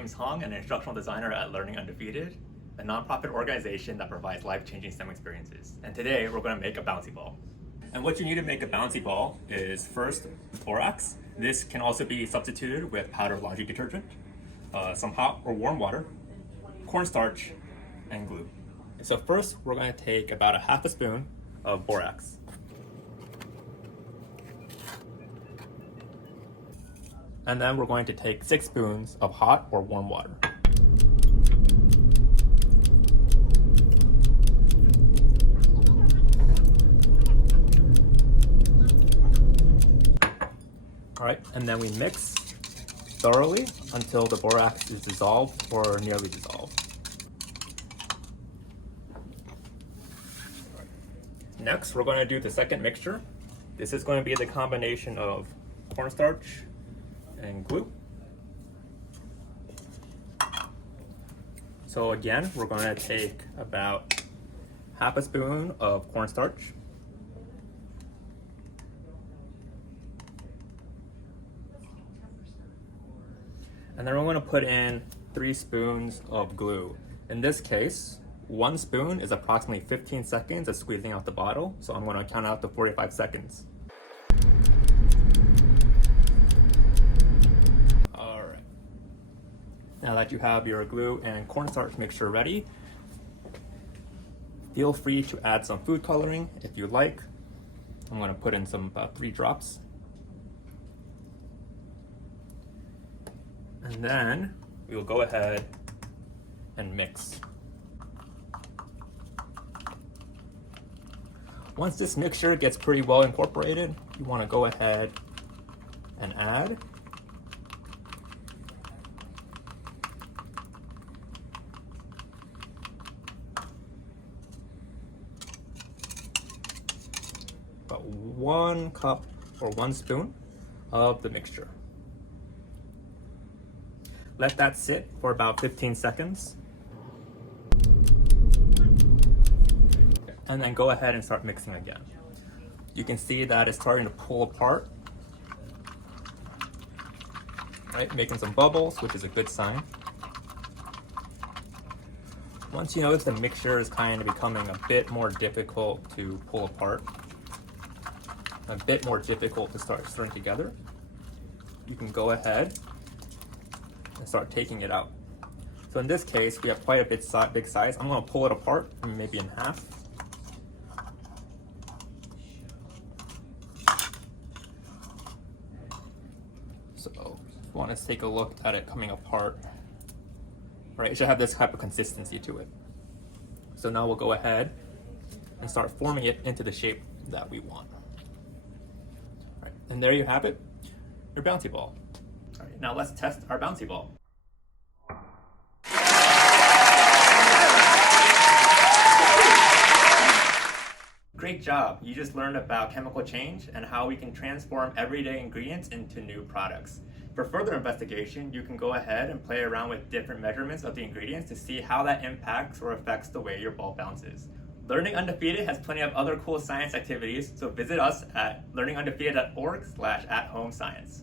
James Hong, an instructional designer at Learning Undefeated, a nonprofit organization that provides life-changing STEM experiences. And today we're going to make a bouncy ball. And what you need to make a bouncy ball is first borax. This can also be substituted with powdered laundry detergent, some hot or warm water, cornstarch, and glue. So first we're going to take about a half a spoon of borax. And then we're going to take 6 spoons of hot or warm water. All right, and then we mix thoroughly until the borax is dissolved or nearly dissolved. Next, we're going to do the second mixture. This is going to be the combination of cornstarch and glue. So again, we're going to take about half a spoon of cornstarch, and then we're going to put in 3 spoons of glue. In this case, 1 spoon is approximately 15 seconds of squeezing out the bottle, so I'm going to count out to 45 seconds. Alright. Now that you have your glue and cornstarch mixture ready, feel free to add some food coloring if you like. I'm going to put in about 3 drops. And then we will go ahead and mix. Once this mixture gets pretty well incorporated, you want to go ahead and add about 1 cup or 1 spoon of the mixture. Let that sit for about 15 seconds. And then go ahead and start mixing again. You can see that it's starting to pull apart, right? Making some bubbles, which is a good sign. Once you notice the mixture is kind of becoming a bit more difficult to pull apart, a bit more difficult to start stirring together, you can go ahead and start taking it out. So in this case, we have quite a big size. I'm going to pull it apart, maybe in half. So if you want to take a look at it coming apart, right, it should have this type of consistency to it. So now we'll go ahead and start forming it into the shape that we want. All right, and there you have it, your bouncy ball. All right, now let's test our bouncy ball. Great job! You just learned about chemical change and how we can transform everyday ingredients into new products. For further investigation, you can go ahead and play around with different measurements of the ingredients to see how that impacts or affects the way your ball bounces. Learning Undefeated has plenty of other cool science activities, so visit us at learningundefeated.org/at-home science.